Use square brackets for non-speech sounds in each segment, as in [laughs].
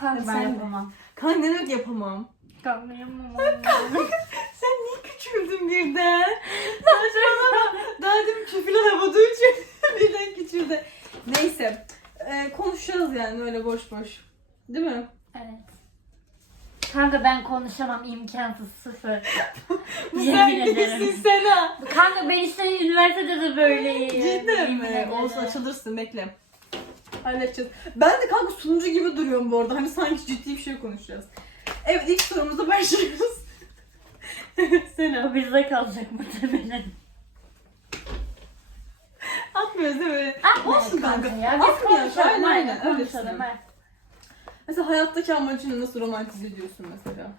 Kanka ben Sen yapamam. Kanka ne demek yapamam? Kanka yapamam. Sen niye küçüldün birden? Saçmalama. Daha demin küfürler havada uçuyor. [laughs] birden küçüldü. Neyse. Ee, konuşacağız yani öyle boş boş. Değil mi? evet. Kanka ben konuşamam imkansız sıfır. Bu sen değilsin sen ha. Kanka ben işte üniversitede de böyleyim. Cidden mi? Olsun açılırsın bekle. Halledeceğiz. Ben de kanka sunucu gibi duruyorum bu arada. Hani sanki ciddi bir şey konuşacağız. Evet ilk sorumuza başlıyoruz. Selam. Bu bizde kalacak muhtemelen. Atmıyoruz değil mi? Atmayalım Olsun kanka. Ya. Biz Atmayalım. konuşalım. Aynen, Aynen konuşalım. Ha. Mesela hayattaki amacını nasıl romantize ediyorsun mesela?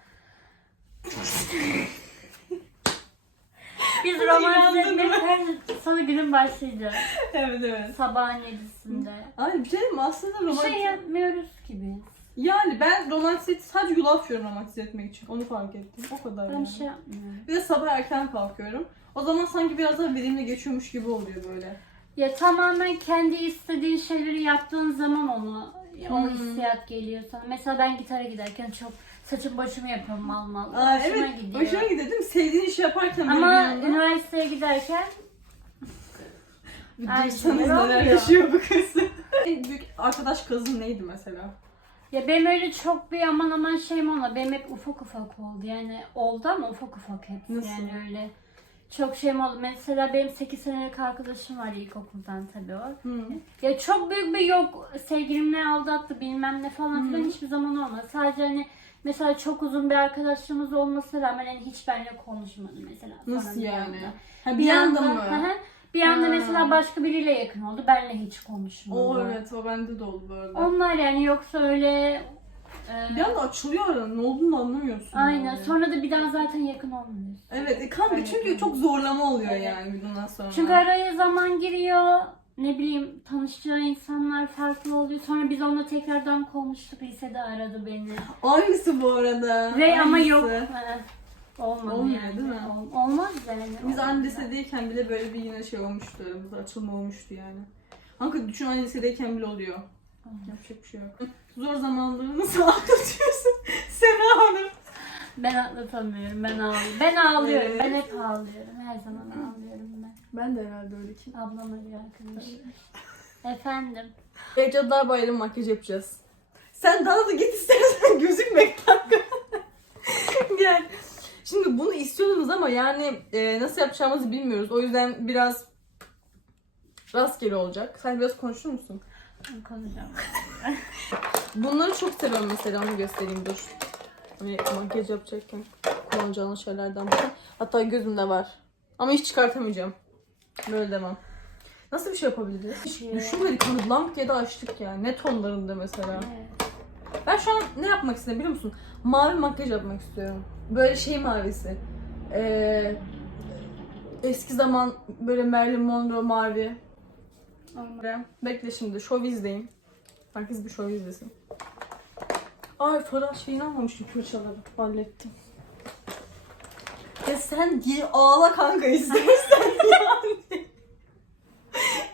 Biz inandın etmek her salı günün başlayacak. [laughs] evet evet. Sabahın yedisinde. Ay bir şey mi? aslında Bir romantize... şey yapmıyoruz ki biz. Yani ben romantize sadece yulaf yiyorum romantize etmek için. Onu fark ettim. O kadar Ben yani. bir şey yapmıyorum. Bir de sabah erken kalkıyorum. O zaman sanki biraz daha verimli geçiyormuş gibi oluyor böyle. Ya tamamen kendi istediğin şeyleri yaptığın zaman onu o Hmm. hissiyat geliyor sana. Mesela ben gitara giderken çok saçım başımı yapıyorum mal mal. Aa, Hoşuma evet. gidiyor. Hoşuma gidiyor değil mi? Sevdiğin işi yaparken Ama bir üniversiteye giderken bir Ay, duysanız neler yaşıyor bu kız. [laughs] en büyük arkadaş kazın neydi mesela? ya benim öyle çok bir aman aman şeyim olmadı. Benim hep ufak ufak oldu. Yani oldu ama ufak ufak hepsi. Nasıl? Yani öyle çok şeyim oldu. Mesela benim 8 senelik arkadaşım var ilkokuldan tabii o. Hı. Ya çok büyük bir yok sevgilimle aldattı bilmem ne falan filan hiçbir zaman olmadı. Sadece hani mesela çok uzun bir arkadaşlığımız olmasına rağmen hani hiç benimle konuşmadı mesela. Nasıl yani? Ha, bir, anda, mı? Hı hı. Bir anda Ha. mesela başka biriyle yakın oldu. Benle hiç konuşmadı. O evet o bende de oldu böyle. Onlar yani yoksa öyle e, Bir anda açılıyor. Ne olduğunu anlamıyorsun. aynen. yani. Sonra da bir daha zaten yakın olmuyoruz. Evet e, kanka çünkü çok zorlama oluyor Evet. yani bundan sonra. Çünkü araya zaman giriyor. Ne bileyim tanıştığı insanlar farklı oluyor. Sonra biz onunla tekrardan konuştuk. Lisede aradı beni. Aynısı bu arada. Ve ama Aynısı. yok. Hı. Olmadı Olmuyor, yani. değil mi? Ol- olmaz yani. Biz aynı lisedeyken bile böyle bir yine şey olmuştu aramızda. Açılma olmuştu yani. Kanka düşün aynı lisedeyken bile oluyor. Yapacak bir şey yok. Zor zamanları [laughs] nasıl atlatıyorsun? Sena Hanım. Ben atlatamıyorum. Ben ağlıyorum. Ben ağlıyorum. Evet. Ben hep ağlıyorum. Her zaman ağlıyorum ben. Ben de herhalde öyle ki. Ablam arıyor arkadaşlar. Efendim. E, Cadılar Bayramı makyaj yapacağız. Sen daha da git istersen [laughs] gözükme kanka. [laughs] Gel. Şimdi bunu istiyordunuz ama yani e, nasıl yapacağımızı bilmiyoruz. O yüzden biraz rastgele olacak. Sen biraz konuşur musun? Konuşacağım. [laughs] Bunları çok seviyorum mesela onu göstereyim dur. Hani makyaj yapacakken kullanacağınız şeylerden biri. Hatta gözümde var. Ama hiç çıkartamayacağım. Böyle demem. Nasıl bir şey yapabiliriz? Hiç Şey- düşünmedik. Hani lamp diye de açtık yani. Ne tonlarında mesela. Evet. Ben şu an ne yapmak istiyorum biliyor musun? Mavi makyaj yapmak istiyorum. Böyle şey mavisi. Ee, eski zaman böyle Marilyn Monroe mavi. Olmaz. Bekle şimdi şov izleyin. Herkes bir şov izlesin. Ay Farah şeyini almamıştım fırçaları. Hallettim. Ya sen gir ağla kanka istersen [laughs] yani.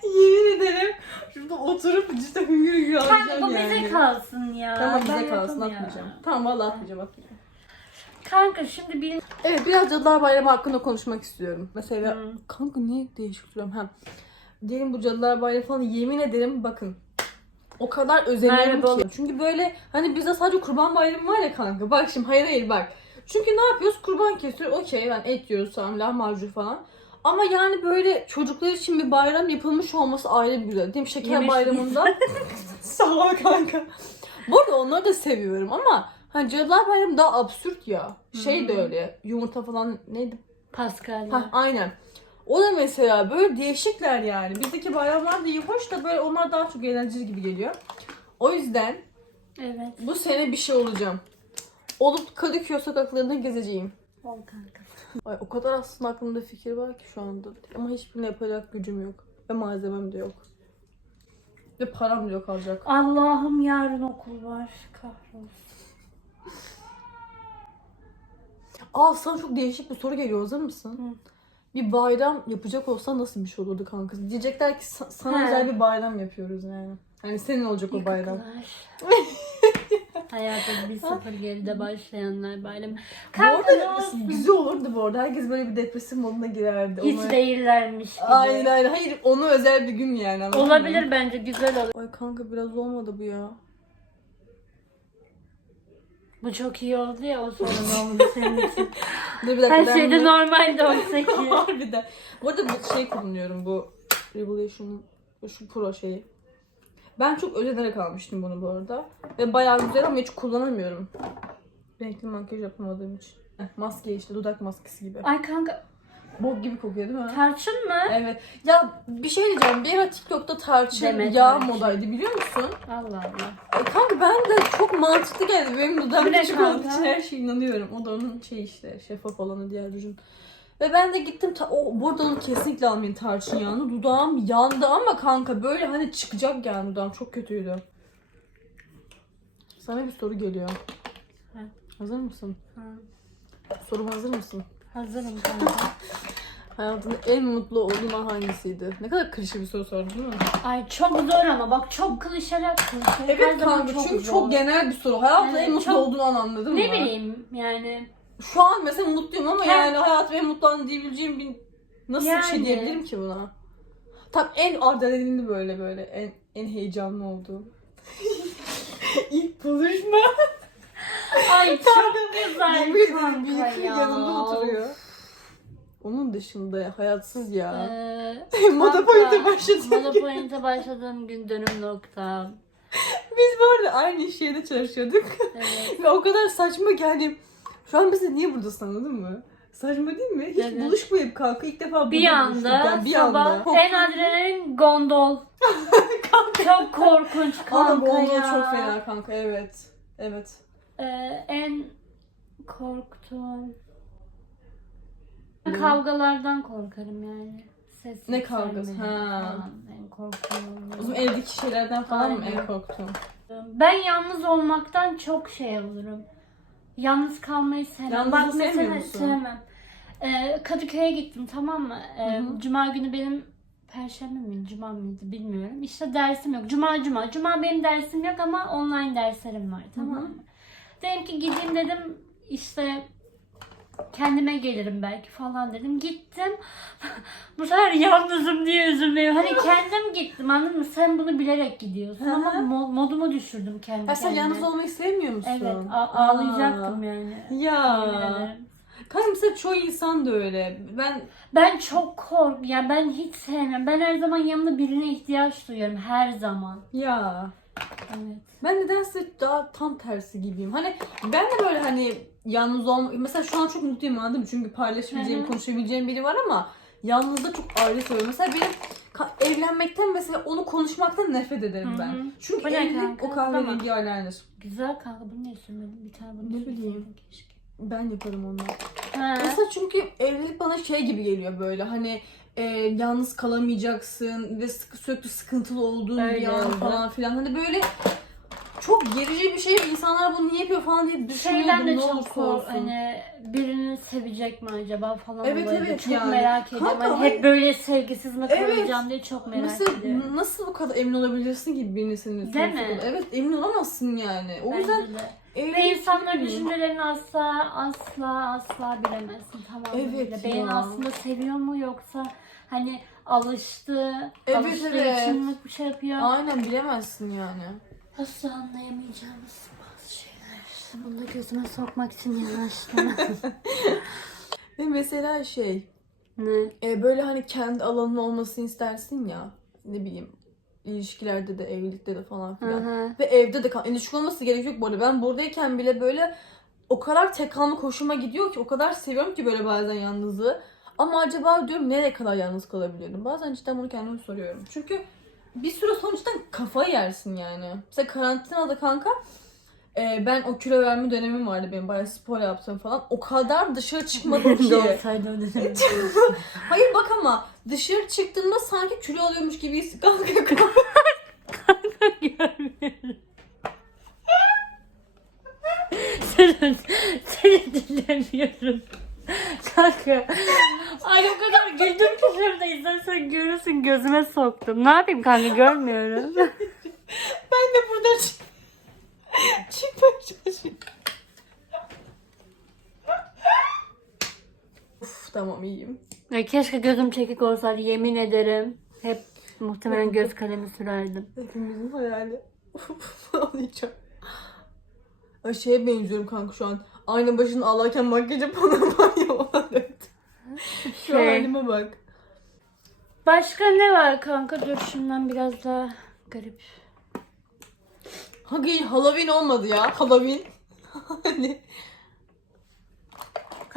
Yemin ederim şurada oturup cidden hüngür hüngür ağlayacağım Kanka bu yani. bize kalsın ya. Tamam Ben bize kalsın yapamıyorum. atmayacağım. Tamam vallahi atmayacağım atmayacağım. Kanka şimdi bir... Evet biraz Cadılar Bayramı hakkında konuşmak istiyorum. Mesela Hı. kanka niye değişik duruyorum ha. Diyelim bu Cadılar Bayramı falan yemin ederim bakın. O kadar özeniyorum ki. Çünkü böyle hani bizde sadece kurban bayramı var ya kanka. Bak şimdi hayır hayır bak. Çünkü ne yapıyoruz? Kurban kesiyoruz. Okey ben et yiyoruz tamam lahmacun falan. Ama yani böyle çocuklar için bir bayram yapılmış olması ayrı bir güzel. Değil mi? Şeker Yemiş bayramında. [laughs] Sağ ol kanka. Bu arada onları da seviyorum ama hani Cadılar Bayramı daha absürt ya. Şey de Hı. öyle. Yumurta falan neydi? Pascal. Ha aynen. O da mesela böyle değişikler yani. Bizdeki bayramlar da iyi hoş da böyle onlar daha çok eğlenceli gibi geliyor. O yüzden Evet. bu sene bir şey olacağım. Olup Kadıköy sokaklarında gezeceğim. Ol kanka. Ay o kadar aslında aklımda fikir var ki şu anda. Ama hiçbirini yapacak gücüm yok. Ve malzemem de yok. Ve param da yok alacak. Allah'ım yarın okul var. Kahrolsun. Aa sana çok değişik bir soru geliyor. Hazır mısın? Hı. Bir bayram yapacak olsa nasıl bir şey olurdu kanka? Diyecekler ki "Sa- sana He. özel bir bayram yapıyoruz yani. Hani senin olacak o bayram. [laughs] Hayata bir sıfır geride başlayanlar bayramı. Bu Kanka ne arada olsun? güzel olurdu bu arada. Herkes böyle bir depresif moduna girerdi. Hiç Ona- değillermiş gibi. Aynen aynen. Hayır onu özel bir gün yani. anladın mı? Olabilir bence güzel olur. Ay kanka biraz olmadı bu ya. Bu çok iyi oldu ya o sorun [laughs] oldu senin için. Dur bir dakika. Her ben şeyde bunu- normalde olsa [laughs] ki. Harbiden. Bu arada bu şey kullanıyorum bu Revolution'un şu pro şeyi. Ben çok özenerek almıştım bunu bu arada. Ve bayağı güzel ama hiç kullanamıyorum. Renkli makyaj yapamadığım için. Maske işte dudak maskesi gibi. Ay kanka Bok gibi kokuyor değil mi? tarçın mı? Evet. Ya bir şey diyeceğim. Bir ara TikTok'ta tarçın Demet yağ tarçın. modaydı biliyor musun? Allah Allah. E, kanka ben de çok mantıklı geldi. Benim dudağım küçük olduğu için her şeye inanıyorum. O da onun şey işte şeffaf olanı diğer ürün. Ve ben de gittim ta- o burada onu kesinlikle almayın tarçın yağını. Dudağım yandı ama kanka böyle hani çıkacak yani dudağım çok kötüydü. Sana bir soru geliyor. Ha. Hazır mısın? Ha. Sorum hazır mısın? Hazırım kanka. En mutlu olduğun an hangisiydi? Ne kadar klişe bir soru sordun değil mi? Ay çok zor ama bak çok klişeler klişe. Evet kanka çünkü zor. çok genel bir soru. Hayatında Evet, en mutlu çok- olduğun an anladın mı? Ne bileyim yani. Şu an mesela mutluyum ama yani hayatım en mutlu an diyebileceğim bir nasıl bir şey Yani. diyebilirim ki buna? Tam en adrenalinli böyle böyle en en heyecanlı olduğum. [laughs] İlk buluşma. Ay [laughs] çok güzel bir ya. yanında oturuyor. Onun dışında hayatsız ya. Ee, [laughs] Moda kanka, Point'e başladık. Moda Point'e başladığım gün dönüm noktam. Biz bu arada aynı yerinde çalışıyorduk. Evet. [laughs] Ve o kadar saçma ki hani şu an mesela niye buradasın anladın mı? Saçma değil mi? Hiç Evet. buluşmayıp kanka ilk defa burada Bir buluştuk anda yani, bir sabah anda. En adrenalin gondol. çok korkunç Ama kanka gondol ya. çok fena kanka evet. Evet. Ee, en korktuğum Hı. kavgalardan korkarım yani. Ses Ne kavgası? Ha. falan En korktuğum. O zaman evdeki şeylerden falan mı Aynen. en korktuğun? Ben yalnız olmaktan çok şey olurum. Yalnız kalmayı sevmem. Yalnızlığı Bak mesela sevmiyor musun? sevmem. Ee, Kadıköy'e gittim tamam mı? Ee, Hı hı. Cuma günü benim Perşembe miydi, Cuma mıydı bilmiyorum. İşte dersim yok. Cuma Cuma. Cuma benim dersim yok ama online derslerim var tamam mı? Dedim ki gideyim dedim işte kendime gelirim belki falan dedim. Gittim. [laughs] Bu sefer yalnızım diye üzülmüyor. Hani [laughs] kendim gittim anladın mı? Sen bunu bilerek gidiyorsun Hı ama mo- modumu düşürdüm kendi Ha sen kendime. yalnız olmayı sevmiyor musun? Evet a- ağlayacaktım Aa. yani. Ya. Ederim. Kanka mesela çoğu insan da öyle. Ben Ben çok kork ya ben hiç sevmem. Ben her zaman yanımda birine ihtiyaç duyuyorum her zaman. ya Evet. ben nedense daha tam tersi gibiyim. Hani ben de böyle hani yalnız olma mesela şu an çok mutluyum anladın mı? Çünkü paylaşabileceğim, Hı hı. konuşabileceğim biri var ama yalnızda çok ayrı seviyorum. Mesela benim evlenmekten mesela onu konuşmaktan nefret ederim Hı hı. ben. Çünkü Bu ne evlilik kanka? o kahverengi eyeliner. Güzel kanka bunu niye sürmedin? Bir tane bunu Ne bileyim. keşke. Ben yaparım onu. Mesela çünkü evlilik bana şey gibi geliyor böyle hani e, yalnız kalamayacaksın ve sıkı, sürekli sıkıntılı olduğun Öyle bir an oldu. falan filan. Hani böyle çok gerici bir şey. İnsanlar bunu niye yapıyor falan diye düşünüyordum Şeyden de ne çok olursa kork, olsun. hani birini sevecek mi acaba falan Evet, olayı da evet çok yani. merak ediyorum. Kanka, Hani hani- hep böyle sevgisiz mi Evet. kalacağım diye çok merak Nasıl, ediyorum. nasıl bu kadar emin olabilirsin ki birini senin Değil mi? Evet emin olamazsın yani. O Bence yüzden de. Ve insanların düşüncelerini asla asla asla bilemezsin tamamıyla. Evet Beni ya. aslında seviyor mu yoksa hani alıştı, Evet, alıştığı evet. için mi bu şey yapıyor? Aynen bilemezsin yani. Asla anlayamayacağımız bazı şeyler. İşte bunu da gözüme sokmak için yanaştım. [laughs] Ve mesela şey ne? E, böyle hani kendi alanın olmasını istersin ya. Ne bileyim ilişkilerde de evlilikte de falan filan. hı. Ve evde de kal- ilişki olması gerek yok bu arada. Ben buradayken bile böyle o kadar tek kalmak hoşuma gidiyor ki o kadar seviyorum ki böyle bazen yalnızlığı. Ama acaba diyorum nereye kadar yalnız kalabiliyorum? Bazen cidden bunu kendime soruyorum. Çünkü bir süre cidden kafayı yersin yani. Mesela karantinada kanka e, ben o kilo verme dönemim vardı benim bayağı spor yaptım falan. O kadar dışarı çıkmadım [laughs] ki. [laughs] Hayır bak ama dışarı çıktığımda sanki kilo alıyormuş gibi his [laughs] kanka. Görmüyorum. seni, seni dinlemiyorum. Kanka. Ay o kadar güldüm ki şurada izlersen görürsün gözüme soktum. Ne yapayım kanka görmüyorum. ben de burada çık çıkmak Tamam iyiyim. Ya keşke gözüm çekik olsaydı yemin ederim. Hep muhtemelen göz kalemi sürerdim. Hepimizin hayali. Ağlayacağım. [laughs] Ay şeye benziyorum kanka şu an. Ayna başını ağlarken makyaj yapan var ya ona döndü. Şu Şey. halime bak. Başka ne var kanka? Dur şundan biraz daha garip. Hangi Halloween olmadı ya? Halloween. [laughs] Hani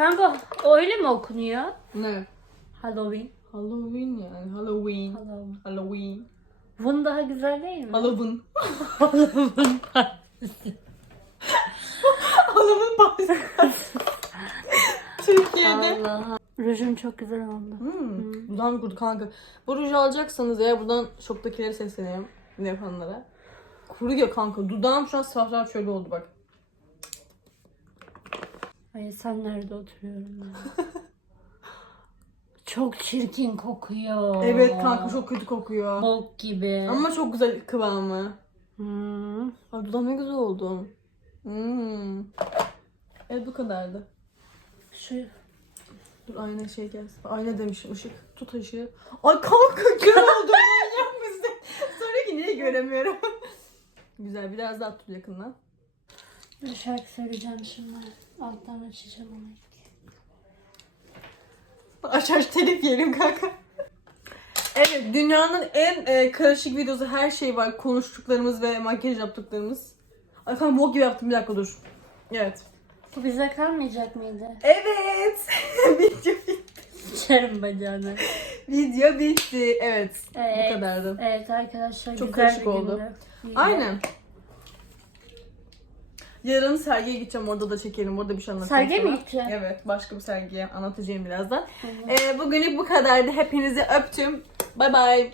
Kanka öyle mi okunuyor? ne? Halloween. Halloween yani. Halloween. Halloween. Halloween. Bunun daha güzel değil mi? Halloween. Halloween. [laughs] Halloween partisi. [laughs] Türkiye'de. Allah. Rujum çok güzel oldu. Hmm. Dudağım kurudu kanka. Bu ruju alacaksanız eğer buradan şoktakilere sesleniyorum. Ne yapanlara. Kuruyor kanka. Dudağım şu an safran şöyle oldu bak. Ay sen nerede oturuyorum ya? [laughs] çok çirkin kokuyor. Evet kanka çok kötü kokuyor. Bok gibi. Ama çok güzel kıvamı. Hmm. Ay dudağım ne güzel oldu. Hmm. Evet bu kadardı. Şu Dur ayna şey gelsin. Ayna demişim ışık. Tut ışığı. Ay kanka kör oldum manyak mısın? [laughs] Sonra ki niye göremiyorum. [laughs] güzel biraz daha tut yakından. Bir şarkı söyleyeceğim şimdi. Alttan açacağım onu. Aç aç telif yiyelim kanka. Evet dünyanın en e, karışık videosu her şey var. Konuştuklarımız ve makyaj yaptıklarımız. Ay kanka bok gibi yaptım bir dakika dur. Evet. Bu bize kalmayacak mıydı? Evet. [laughs] Video bitti. İçerim bacağını. Video bitti. Evet. Evet. Bu kadardı. Evet arkadaşlar Çok karışık oldu. Aynen. Yarın sergiye gideceğim. Orada da çekelim. Orada bir şey anlatacağım Sergiye mi sana. gideceksin? Evet. Başka bir sergiye anlatacağım birazdan. Ee, bugünlük bu kadardı. Hepinizi öptüm. Bay bay.